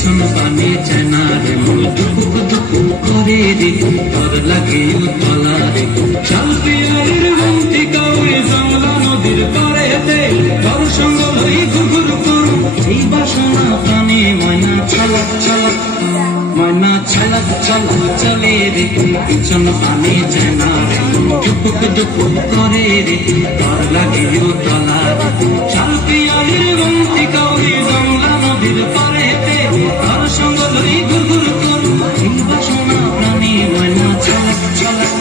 सुन पानी चना रे दुख दुख करे रे और लगे तला रे चल पियार बंती कावे जंगला नदीर पारेते তোর সঙ্গ লই ঘুরঘুর করু এই বাসনা প্রাণে ময়না ছলক ছলক ময়না ছলক ছলক চলে রে পিছন পানি চনা রে দুখ দুখ করে রে और लगे तला রে चल पियार बंती कावे जंगला नदीर पारेते তোর সঙ্গ লই ঘুরঘুর করু এই বাসনা প্রাণে ময়না ছলক ছলক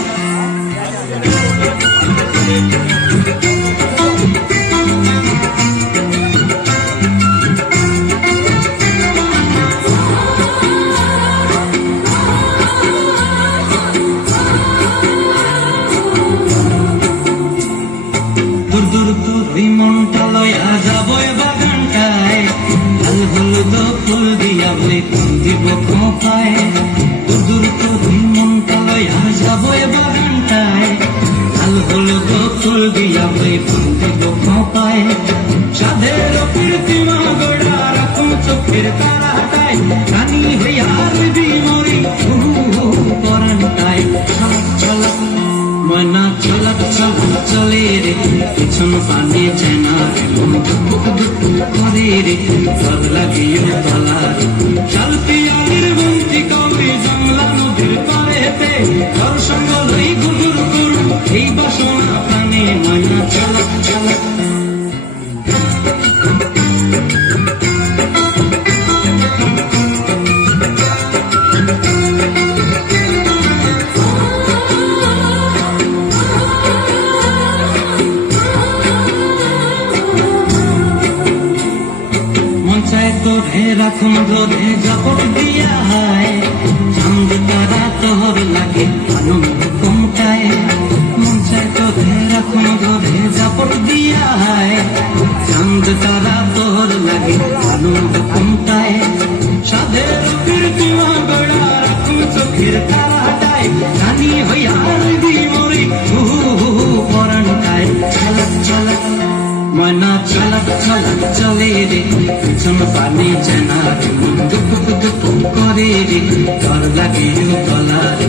दूर दूर मनटा लया जाब बागानटाय लाल हलुद फुल दिया बई দিব খোঁপায় दूर दूर মনটা লয়া যাব বাগানটায় লাল হলুদ ফুল দিয়া বই দিব খোঁপায় সাধের প্রীতিমা গড়া রাখুন চোখের তারাটায় রানী হইয়া রইবি মরি পরানটায় ছলক ছলক ময়না ছলক ছলক চলে রে পিছন পানি চেনা রে দুঃখ দুঃখ করে রে সব লাগিয়ে তলা রে চল পিয়ার বন্তি কবি জংলা নদীর পারেতে তোর সঙ্গ লই ঘুরঘুর করু এই বাসনা প্রাণে ময়না ছলক ছলক তোরে রাখুন ধরে জাপট দিয়া হয় চাঁদ তারা তোর লাগে আনন্দ কমটায় মন চায় তোরে রাখুন ধরে জাপট দিয়া হয় চাঁদ তারা তোর লাগে আনন্দ কমটায় সাধের প্রীতিমা গড়া রাখুন চোখের তারাটায় রানী হইয়া রইবি মরি পরানটায় ছলক ছলক ময়না ছলক ছলক চলে রে পিছন পানি চেনা রে দুঃখ দুঃখ করে রে তোর লাগে তলা রে